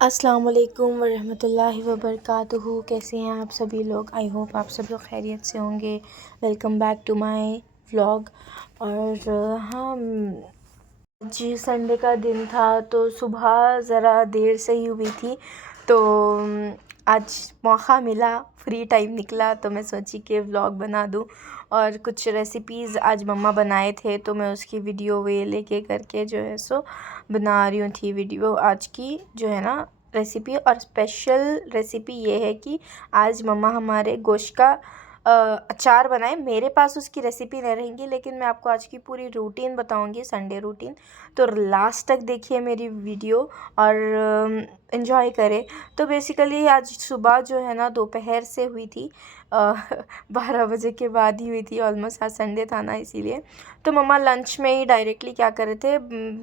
अस्सलाम वालेकुम वरहमतुल्लाहि वबरकातुहू। कैसे हैं आप सभी लोग? आई होप आप सब लोग खैरियत से होंगे। Welcome back to my vlog. और हाँ, जी संडे का दिन था तो सुबह ज़रा देर से ही हुई थी, तो आज मौका मिला, फ्री टाइम निकला तो मैं सोची कि व्लॉग बना दूँ। और कुछ रेसिपीज़ आज मम्मा बनाए थे तो मैं उसकी वीडियो वे लेके करके जो है सो बना रही हूँ थी वीडियो आज की जो है ना रेसिपी। और स्पेशल रेसिपी ये है कि आज मम्मा हमारे गोश्त का अचार बनाए। मेरे पास उसकी रेसिपी नहीं रहेंगी, लेकिन मैं आपको आज की पूरी रूटीन बताऊंगी, संडे रूटीन। तो लास्ट तक देखिए मेरी वीडियो और इन्जॉय करें। तो बेसिकली आज सुबह जो है ना दोपहर से हुई थी, 12 बजे के बाद ही हुई थी ऑलमोस्ट। आज संडे था ना इसीलिए। तो मम्मा लंच में ही डायरेक्टली क्या कर रहे थे,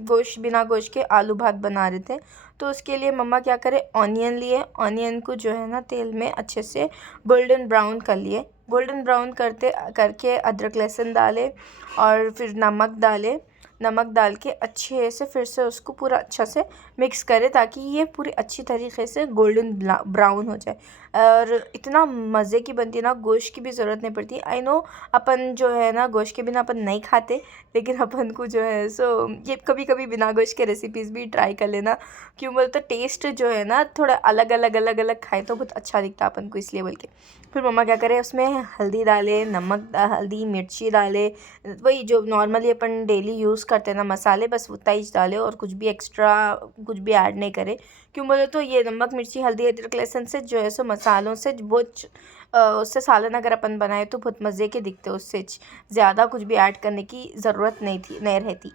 गोश्त बिना गोश्त के आलू भात बना रहे थे। तो उसके लिए मम्मा क्या करे, ऑनियन लिए, ऑनियन को जो है ना तेल में अच्छे से गोल्डन ब्राउन कर लिए। गोल्डन ब्राउन करके अदरक लहसुन डाले और फिर नमक डाले। नमक डाल के अच्छे से फिर से उसको पूरा अच्छा से मिक्स करें ताकि ये पूरी अच्छी तरीके से गोल्डन ब्राउन हो जाए। और इतना मज़े की बनती है ना, गोश्त की भी ज़रूरत नहीं पड़ती। आई नो अपन जो है ना गोश्त के बिना अपन नहीं खाते, लेकिन अपन को जो है सो ये कभी कभी बिना गोश्त के रेसिपीज़ भी ट्राई कर लेना। क्यों बोलते टेस्ट जो है ना थोड़ा अलग अलग खाए तो बहुत अच्छा दिखता है अपन को, इसलिए बोल के। फिर मम्मा क्या करे, उसमें हल्दी डाले, हल्दी मिर्ची डाले, वही जो नॉर्मली अपन डेली यूज़ करते हैं ना मसाले, बस उतना ही डाले और कुछ भी एक्स्ट्रा कुछ भी ऐड नहीं करे। क्यों बोले तो ये नमक मिर्ची हल्दी अदरक लहसुन से जो है सो मसालों से बहुत उससे सालन अगर अपन बनाए तो बहुत मज़े के दिखते, उससे ज़्यादा कुछ भी ऐड करने की ज़रूरत नहीं रहती।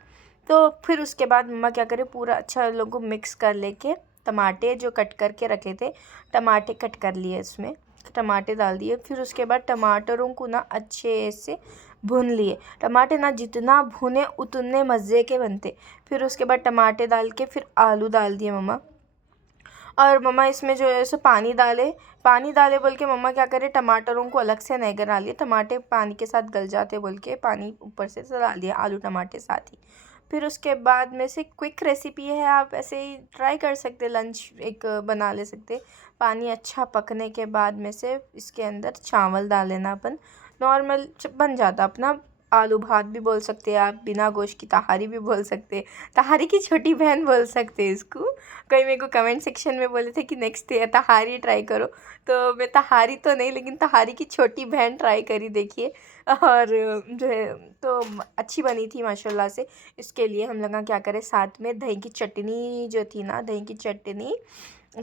तो फिर उसके बाद मम्मा क्या करे, पूरा अच्छा लोगों को मिक्स कर लेके टमाटे जो कट करके रखे थे, टमाटे कट कर लिए, इसमें टमाटे डाल दिए। फिर उसके बाद टमाटरों को ना अच्छे से भून लिए। टमाटे ना जितना भुने उतने मज़े के बनते। फिर उसके बाद टमाटे डाल के फिर आलू डाल दिए मम्मा। और मम्मा इसमें जो है सो पानी डाले बोल के मम्मा क्या करे, टमाटरों को अलग से नहीं गला लिए, टमाटे पानी के साथ गल जाते बोल के पानी ऊपर से डाल दिया, आलू टमाटे साथ ही। फिर उसके बाद में से क्विक रेसिपी है, आप ऐसे ही ट्राई कर सकते, लंच एक बना ले सकते। पानी अच्छा पकने के बाद में से इसके अंदर चावल डाल लेना, अपन नॉर्मल बन जाता अपना। आलू भात भी बोल सकते हैं आप, बिना गोश्त की तहारी भी बोल सकते, तहारी की छोटी बहन बोल सकते हैं इसको। कई मेरे को कमेंट सेक्शन में बोले थे कि नेक्स्ट तहारी ट्राई करो, तो मैं तहारी तो नहीं लेकिन तहारी की छोटी बहन ट्राई करी देखिए। और जो है तो अच्छी बनी थी माशाल्लाह से। इसके लिए हम लोग क्या करें, साथ में दही की चटनी जो थी ना, दही की चटनी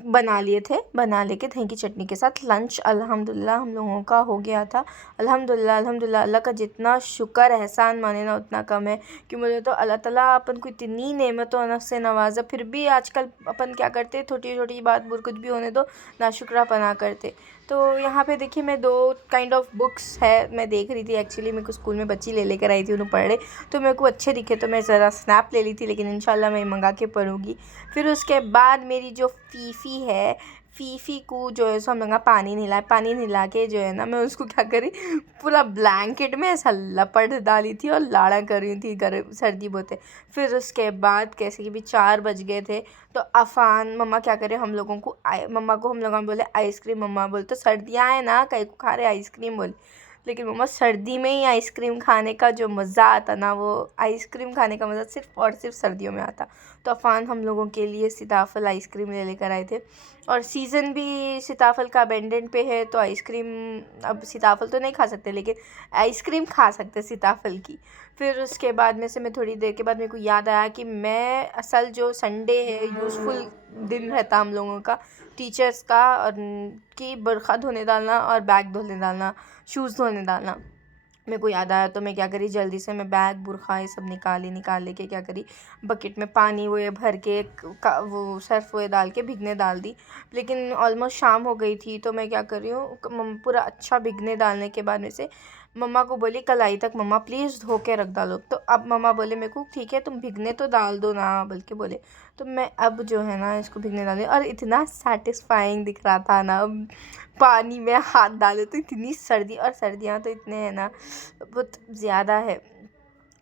बना लिए थे, बना लेके दही की चटनी के साथ लंच अल्हम्दुलिल्लाह हम लोगों का हो गया था। अल्हम्दुलिल्लाह अल्हम्दुलिल्लाह, अल्लाह का जितना शुक्र एहसान माने ना उतना कम है। क्यों बोले तो अल्लाह ताला अपन को इतनी नेमतों से नवाजा, फिर भी आजकल अपन क्या करते, छोटी छोटी बात बुर कुछ भी होने दो नाशुक्रापना करते। तो यहाँ पे देखिए मैं दो काइंड ऑफ बुक्स है मैं देख रही थी, एक्चुअली मेरे को स्कूल में बच्ची ले लेकर आई थी, उन्हें पढ़ रहे तो मेरे को अच्छे दिखे तो मैं ज़रा स्नैप ले ली थी, लेकिन इंशाल्लाह मैं मंगा के पढ़ूँगी। फिर उसके बाद मेरी जो फीफी है, फीफी को जो है सो हम लोग पानी नहला के जो है ना मैं उसको क्या करी, पूरा ब्लैंकेट में ऐसा लपट डाली थी और लाड़ा कर रही थी, गर्म सर्दी बहुत है। फिर उसके बाद कैसे कि भी 4 बज गए थे, तो अफ़ान मम्मा क्या करे, मम्मा को हम लोग बोले आइसक्रीम। मम्मा बोले तो सर्दियाँ हैं ना, कहीं को खा रहे आइसक्रीम बोले, लेकिन मम्मा सर्दी में ही आइसक्रीम खाने का जो मज़ा आता ना, वो आइसक्रीम खाने का मज़ा सिर्फ़ और सिर्फ सर्दियों में आता। तो अफ़ान हम लोगों के लिए सीताफल आइसक्रीम ले लेकर आए थे। और सीज़न भी सीताफल का अबेंडेंट पे है, तो आइसक्रीम, अब सीताफल तो नहीं खा सकते लेकिन आइसक्रीम खा सकते सीताफल की। फिर उसके बाद में से मैं थोड़ी देर के बाद मेरे को याद आया कि मैं असल जो संडे है यूज़फुल दिन रहता हम लोगों का, टीचर्स का, और कि बरखा धोने डालना और बैग धोने डालना, शूज़ धोने डालना। मेरे को याद आया तो मैं क्या करी, जल्दी से मैं बैग बुरखा ये सब निकाल लेके क्या करी, बकेट में पानी वो भर के वो सर्फ वो डाल के भिगने डाल दी। लेकिन ऑलमोस्ट शाम हो गई थी, तो मैं क्या कर रही हूँ, पूरा अच्छा भिगने डालने के बाद में से मम्मा को बोली कल आई तक मम्मा प्लीज़ धो के रख डालो। तो अब मम्मा बोले मेरे को ठीक है तुम भिगने तो डाल दो ना, बल्कि बोले। तो मैं अब जो है ना इसको भिगने डाली, और इतना सेटिस्फाइंग दिख रहा था ना, पानी में हाथ डाले तो इतनी सर्दी, और सर्दियाँ तो इतने हैं ना बहुत ज़्यादा है,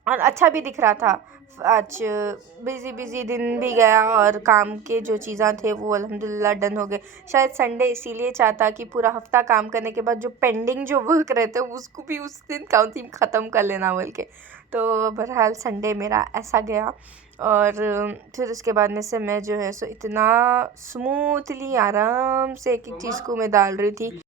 और अच्छा भी दिख रहा था। आज बिज़ी दिन भी गया और काम के जो चीज़ें थे वो अल्हम्दुलिल्लाह डन हो गए। शायद संडे इसीलिए चाहता कि पूरा हफ़्ता काम करने के बाद जो पेंडिंग जो वर्क रहते हैं उसको भी उस दिन ख़त्म कर लेना बोल के। तो बहरहाल संडे मेरा ऐसा गया। और फिर उसके बाद में से मैं जो है सो इतना स्मूथली आराम से एक एक चीज़ को मैं डाल रही थी।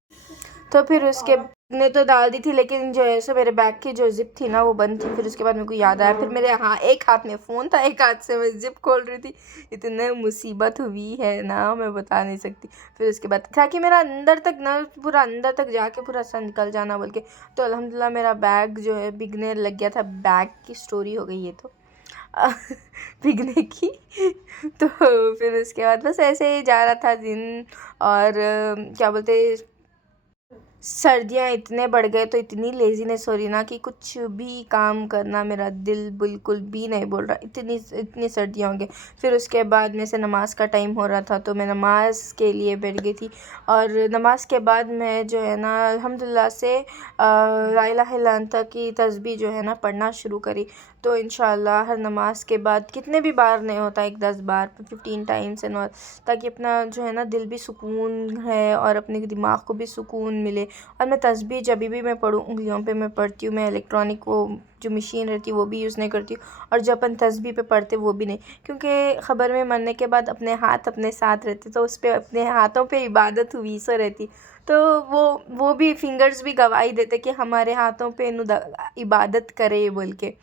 तो फिर उसके ने तो डाल दी थी, लेकिन जो है सो मेरे बैग की जो ज़िप थी ना वो बंद थी। फिर उसके बाद मेरे को याद आया, फिर मेरे एक हाथ में फ़ोन था, एक हाथ से मैं ज़िप खोल रही थी। इतनी मुसीबत हुई है ना, मैं बता नहीं सकती। फिर उसके बाद था कि मेरा अंदर तक ना, पूरा अंदर तक जाके पूरा सा निकल जाना बोल के। तो अल्हम्दुलिल्लाह मेरा बैग जो है बिकने लग गया था। बैग की स्टोरी हो गई ये तो बिकने की। तो फिर उसके बाद बस ऐसे ही जा रहा था दिन। और क्या बोलते, सर्दियाँ इतने बढ़ गए तो इतनी लेज़ीनेस हो रही ना कि कुछ भी काम करना मेरा दिल बिल्कुल भी नहीं बोल रहा, इतनी सर्दियाँ हो गई। फिर उसके बाद में से नमाज़ का टाइम हो रहा था तो मैं नमाज़ के लिए बैठ गई थी। और नमाज़ के बाद मैं जो है ना अल्हम्दुलिल्लाह से ला इलाहा इल्लल्लाह अंत की तस्बीह जो है ना पढ़ना शुरू करी। तो इंशाअल्लाह हर नमाज के बाद कितने भी बार नहीं होता, 10 बार 15 टाइम्स एंड ऑल, ताकि अपना जो है ना दिल भी सुकून है और अपने दिमाग को भी सुकून मिले। और मैं तस्बीह जब भी मैं पढ़ूँ उंगलियों पे मैं पढ़ती हूँ। मैं इलेक्ट्रॉनिक वो जो मशीन रहती है वो भी यूज़ नहीं करती हूँ, और जब अपन तस्बीह पे पढ़ते वो भी नहीं, क्योंकि ख़बर में मरने के बाद अपने हाथ अपने साथ रहते, तो उस पर अपने हाथों पे इबादत हुई सो रहती। तो वो भी फिंगर्स भी गवाही देते कि हमारे हाथों पे इबादत करे बोल के।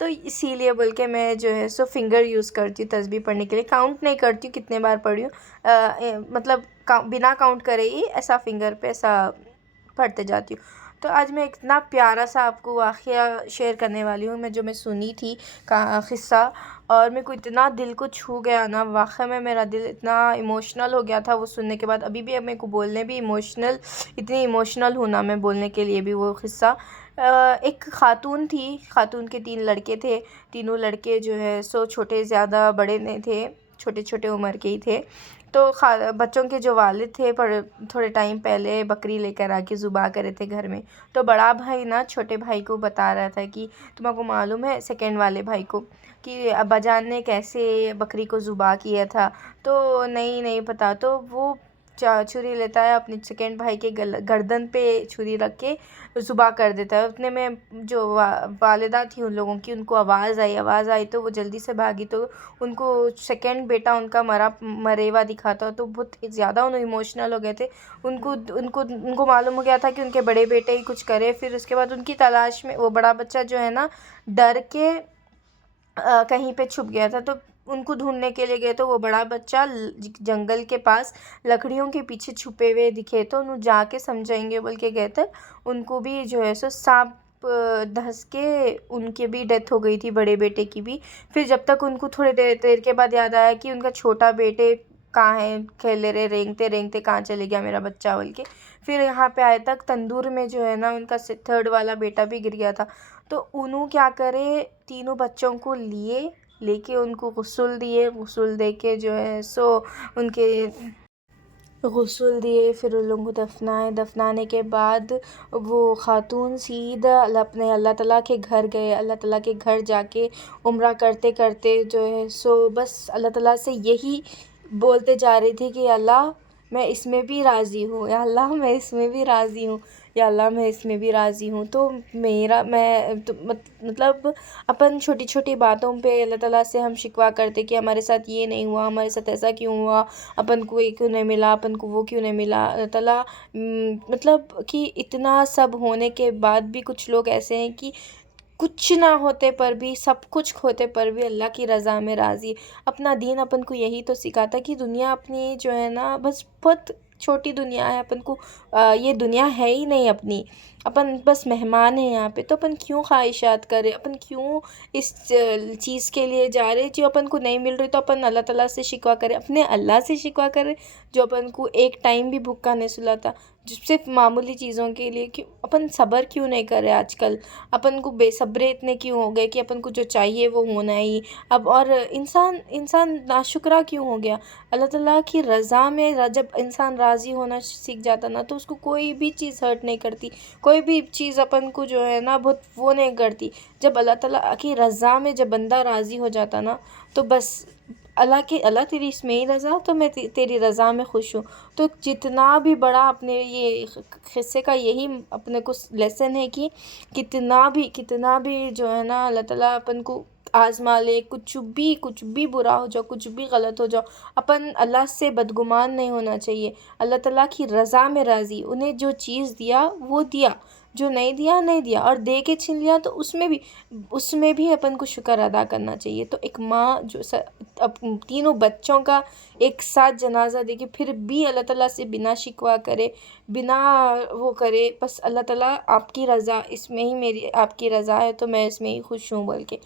तो इसीलिए बोल के मैं जो है सो फिंगर यूज़ करती हूँ तस्बीह पढ़ने के लिए। काउंट नहीं करती हूँ कितने बार पढ़ी हूँ, मतलब बिना काउंट करे ही ऐसा फिंगर पे ऐसा पढ़ते जाती हूँ। तो आज मैं इतना प्यारा सा आपको वाक़या शेयर करने वाली हूँ, मैं जो मैं सुनी थी का क़िस्सा, और मेरे को इतना दिल को छू गया ना, वाक़ई में मेरा दिल इतना इमोशनल हो गया था वो सुनने के बाद। अभी भी मेरे को बोलने भी इतनी इमोशनल हूँ ना मैं बोलने के लिए भी। वो क़िस्सा, एक ख़ातून थी, ख़ातून के 3 लड़के थे। तीनों लड़के जो है सो छोटे, ज़्यादा बड़े नहीं थे, छोटे छोटे उम्र के ही थे। तो बच्चों के जो वालिद थे पर थोड़े टाइम पहले बकरी लेकर आके ज़ुबा करे थे घर में। तो बड़ा भाई ना छोटे भाई को बता रहा था कि तुम्हारे मालूम है, सेकंड वाले भाई को, कि अब्बाजान ने कैसे बकरी को ज़ुबा किया था। तो नहीं पता। तो वो छुरी लेता है, अपने सेकंड भाई के गर्दन पे छुरी रख के ज़ुबा कर देता है। उतने में जो वालिदा थी उन लोगों की, उनको आवाज़ आई तो वो जल्दी से भागी। तो उनको सेकंड बेटा उनका मरे हुआ दिखा था, तो बहुत ज़्यादा उन्हें इमोशनल हो गए थे। उनको मालूम हो गया था कि उनके बड़े बेटे ही कुछ करे। फिर उसके बाद उनकी तलाश में वो बड़ा बच्चा जो है ना डर के कहीं पे छुप गया था। तो उनको ढूंढने के लिए गए तो वो बड़ा बच्चा जंगल के पास लकड़ियों के पीछे छुपे हुए दिखे। तो उन्हें जाके समझाएंगे बोल के गए थे। उनको भी जो है सो सांप धंस के उनकी भी डेथ हो गई थी, बड़े बेटे की भी। फिर जब तक उनको थोड़ी देर के बाद याद आया कि उनका छोटा बेटे कहाँ है, खेले रहे, रेंगते रेंगते कहाँ चले गया मेरा बच्चा बोल के। फिर यहाँ पे आए तक तंदूर में जो है ना उनका थर्ड वाला बेटा भी गिर गया था। तो उन्होंने क्या करे, तीनों बच्चों को लेके उनको गुस्ल दे के जो है सो उनके गुस्ल दिए। फिर उन लोगों को दफनाने के बाद वो ख़ातून सीधा अपने अल्लाह ताला के घर गए। अल्लाह ताला के घर जाके उम्रा करते करते जो है सो बस अल्लाह ताला से यही बोलते जा रही थी कि अल्लाह मैं इसमें भी राज़ी हूँ, या अल्लाह मैं इसमें भी राज़ी हूँ, या अल्लाह मैं इसमें भी राज़ी हूँ। तो मैं तो मतलब अपन छोटी छोटी बातों पे अल्लाह ताला से हम शिकवा करते कि हमारे साथ ये नहीं हुआ, हमारे साथ ऐसा क्यों हुआ, अपन को ये क्यों नहीं मिला, अपन को वो क्यों नहीं मिला। अल्लाह ताला मतलब कि इतना सब होने के बाद भी कुछ लोग ऐसे हैं कि कुछ ना होते पर भी, सब कुछ खोते पर भी अल्लाह की रज़ा में राज़ी। अपना दीन अपन को यही तो सिखाता कि दुनिया अपनी जो है ना बस बहुत छोटी दुनिया है। अपन को ये दुनिया है ही नहीं अपनी, अपन बस मेहमान हैं यहाँ पे। तो अपन क्यों ख्वाहिशात करें, अपन क्यों इस चीज़ के लिए जा रहे जो अपन को नहीं मिल रही। तो अपन अल्लाह ताला से शिकवा करें, अपने अल्लाह से शिकवा करें जो अपन को एक टाइम भी भूखा नहीं सुलाता। सिर्फ मामूली चीज़ों के लिए क्यों अपन सब्र क्यों नहीं कर रहे आजकल। अपन को बेसब्रे इतने क्यों हो गए कि अपन को जो चाहिए वो होना ही अब। और इंसान नाशुक्रा क्यों हो गया। अल्लाह ताला की रज़ा में जब इंसान राज़ी होना सीख जाता ना, तो उसको कोई भी चीज़ हर्ट नहीं करती, कोई भी चीज़ अपन को जो है ना बहुत वो नहीं करती। जब अल्लाह ताला की रज़ा में जब बंदा राज़ी हो जाता ना, तो बस अल्लाह तेरी इसमें ही रज़ा, तो मैं तेरी रज़ा में खुश हूँ। तो जितना भी बड़ा अपने ये क़िस्से का यही अपने को लेसन है कि कितना भी जो है ना अल्लाह ताला अपन को आज़मा ले, कुछ भी बुरा हो जाओ, कुछ भी गलत हो जाओ, अपन अल्लाह से बदगुमान नहीं होना चाहिए। अल्लाह ताला की रज़ा में राज़ी, उन्हें जो चीज़ दिया वो दिया, जो नहीं दिया नहीं दिया, और दे के छीन लिया तो उसमें भी अपन को शुक्र अदा करना चाहिए। तो एक माँ जो अब तीनों बच्चों का एक साथ जनाजा देके फिर भी अल्लाह ताला से बिना शिकवा करे, बिना वो करे, बस अल्लाह ताला आपकी रज़ा, इसमें ही मेरी आपकी रज़ा है तो मैं इसमें ही खुश हूँ बोल के।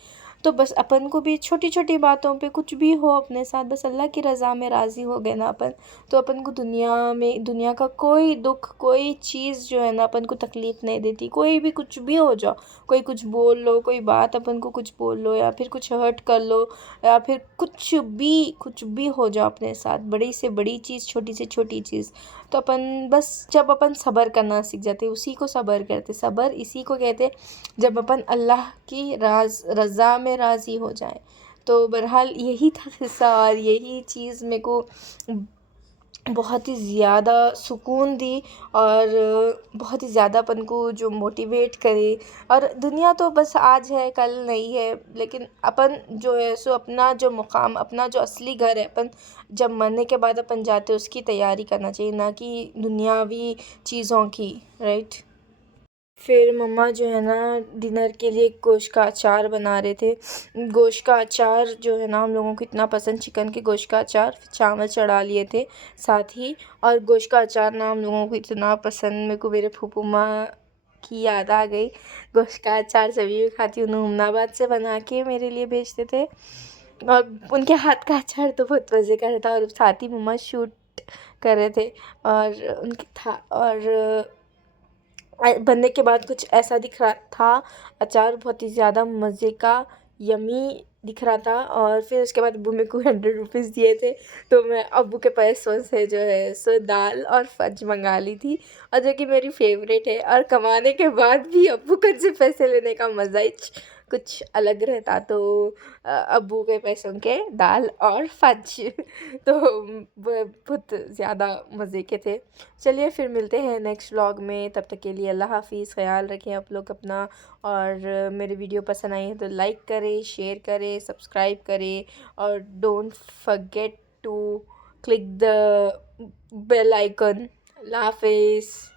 तो बस अपन को भी छोटी छोटी बातों पे कुछ भी हो अपने साथ, बस अल्लाह की रज़ा में राज़ी हो गए ना अपन, तो अपन को दुनिया का कोई दुख, कोई चीज़ जो है ना अपन को तकलीफ़ नहीं देती। कोई भी कुछ भी हो जाओ, कोई कुछ बोल लो, कोई बात अपन को कुछ बोल लो, या फिर कुछ हर्ट कर लो, या फिर कुछ भी हो जाओ अपने साथ, बड़ी से बड़ी चीज़, छोटी से छोटी चीज़, तो अपन बस जब अपन सब्र करना सीख जाते, उसी को सब्र कहते, सब्र इसी को कहते, जब अपन अल्लाह की रज़ा में राज़ी हो जाए। तो बहरहाल यही था किस्सा, और यही चीज़ मेरे को बहुत ही ज़्यादा सुकून दी, और बहुत ही ज़्यादा अपन को जो मोटिवेट करे। और दुनिया तो बस आज है कल नहीं है, लेकिन अपन जो है सो अपना जो मुकाम, अपना जो असली घर है, अपन जब मरने के बाद अपन जाते हैं उसकी तैयारी करना चाहिए, ना कि दुनियावी चीज़ों की, राइट। फिर मम्मा जो है ना डिनर के लिए गोश्त का अचार बना रहे थे। गोश्त का अचार जो है ना हम लोगों को इतना पसंद, चिकन के गोश्त का अचार, चावल चढ़ा लिए थे साथ ही। और गोश्त का अचार ना हम लोगों को इतना पसंद, मेरे को मेरे फूफू माँ की याद आ गई। गोश्त का अचार सभी भी खाती हूँ, हुमनाबाद से बना के मेरे लिए भेजते थे, और उनके हाथ का अचार तो बहुत मज़े का रहता। और साथ ही मम्मा शूट कर रहे थे, और उनके था, और बनने के बाद कुछ ऐसा दिख रहा था, अचार बहुत ही ज़्यादा मज़े का, यमी दिख रहा था। और फिर उसके बाद अब्बू मेरे को 100 रुपीज़ दिए थे, तो मैं अब्बू के पैसों से जो है सो दाल और फज मंगा ली थी, और जो कि मेरी फेवरेट है। और कमाने के बाद भी अब्बू का से पैसे लेने का मज़ा ही कुछ अलग रहता। तो अब्बू के पैसों के दाल और फज तो बहुत ज़्यादा मज़े के थे। चलिए फिर मिलते हैं नेक्स्ट व्लॉग में, तब तक के लिए अल्लाह हाफ़िज़, ख़याल रखें आप लोग अपना। और मेरी वीडियो पसंद आई है तो लाइक करें, शेयर करें, सब्सक्राइब करें, और don't forget to click the bell icon. अल्लाह हाफ़िज़।